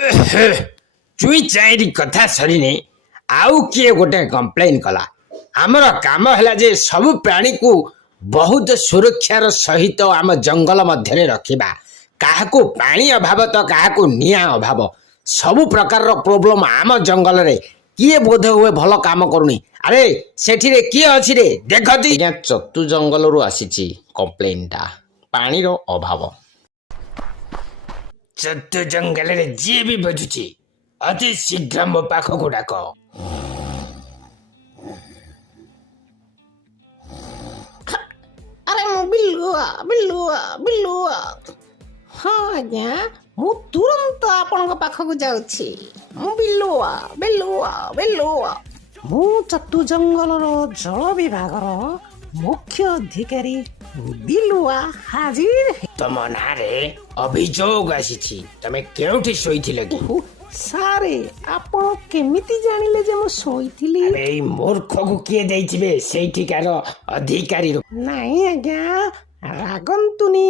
चुई चाइरी कथा सरीने आउ किए गोटे कंप्लेन कला आमर काम है जे सबु प्राणी को बहुत सुरक्षार सहित आम जंगल मध्य रखिबा काहाकू पानी अभाव तो काहाकू निया अभाव सबु प्रकार प्रोब्लेम आम जंगल रे किए बोध हुए भल काम करूनी अरे सेठी रे किए अछि रे देखती चतु जंगल रु आसीची कंप्लेन टा पानी रो अभाव चतु जंगल रे जे भी बजुची अति शीघ्र मो पाख को डाक अरे मो बिल्लुआ बिल्लुआ बिल्लुआ हाँ आज्ञा मु तुरंत आपण पाखक जाऊँ मु बिल्लुआ बिल्लुआ बिल्लुआ मु चतु जंगल जल विभाग मुख्य अधिकारी बिल्लुआ हाजिर तम नारे अभियोग आसी तमे केउठी सोईथिले कि सारे आपण केमिति जानिले जे मु सोईथिली एई मूर्ख को किए देइथिबे सेठिकार अधिकारी नाही आज्ञा रागंतुनी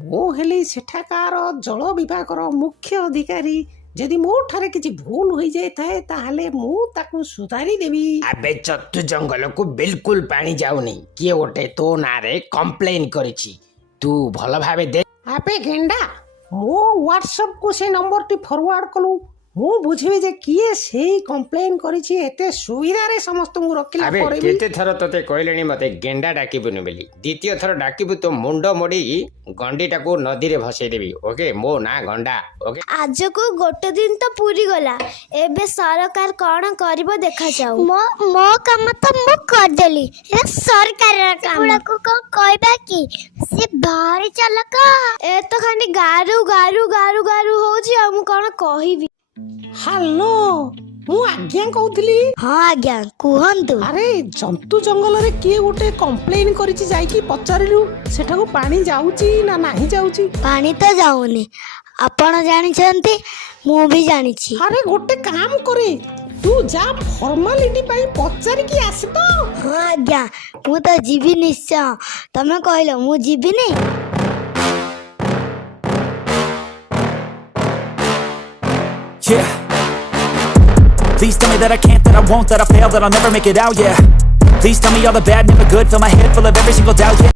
मु हेली सेठाकार जल विभाग मुख्य अधिकारी जदि मो ठारे किछि भूल होई जाय थाए ताहाले मु ताकू सुधारी देबी अबे चतु जंगल को बिल्कुल पानी जाउनी किए गोटे तो नारे कंप्लेन करिछि तू भल भाबे दे आपे गेंडा मो व्हाट्सएप को से नंबर टी फॉरवर्ड कलु मु बुझिबे जे किए सेही कंप्लेन करिछि एते सुविधा रे समस्त मु रखिला अबे पड़ेबी केते थर तते कहलेनी मते गेंडा डाकिबुनी बेली द्वितीय थर डाकिबु तो मुंड मोडी गंडीटा को नदी रे भसै देबी ओके मो ना गंडा ओके आज को गोटे दिन तो पूरी गला एबे सरकार कोन करबो देखा जाऊ मो काम तो मु कर देली ए सरकार रा काम को कहबा की से भारी चलक ए तो खाली गारू गारू गारू गारू हो जी हम कोन कहिबी हेलो मु आज्ञा कहउथली हां आज्ञा कुहंतु अरे जंतु जंगल रे किए गोटे कंप्लेन करिछि जाई की पचारिलु सेठा को पानी जाउची ना नाही जाउची पानी तो जाऊनी आपण जानि छंती मु भी जानि छी अरे गोटे काम करे तू जा फॉर्मालिटी पाई पचारि की आसे तो हां आज्ञा मु तो जीवी निश्चय तमे कहलो मु जीवी नै Yeah. Please tell me that I can't, that I won't, that I fail, that I'll never make it out, yeah. Please tell me all the bad, never good, fill my head full of every single doubt, yeah.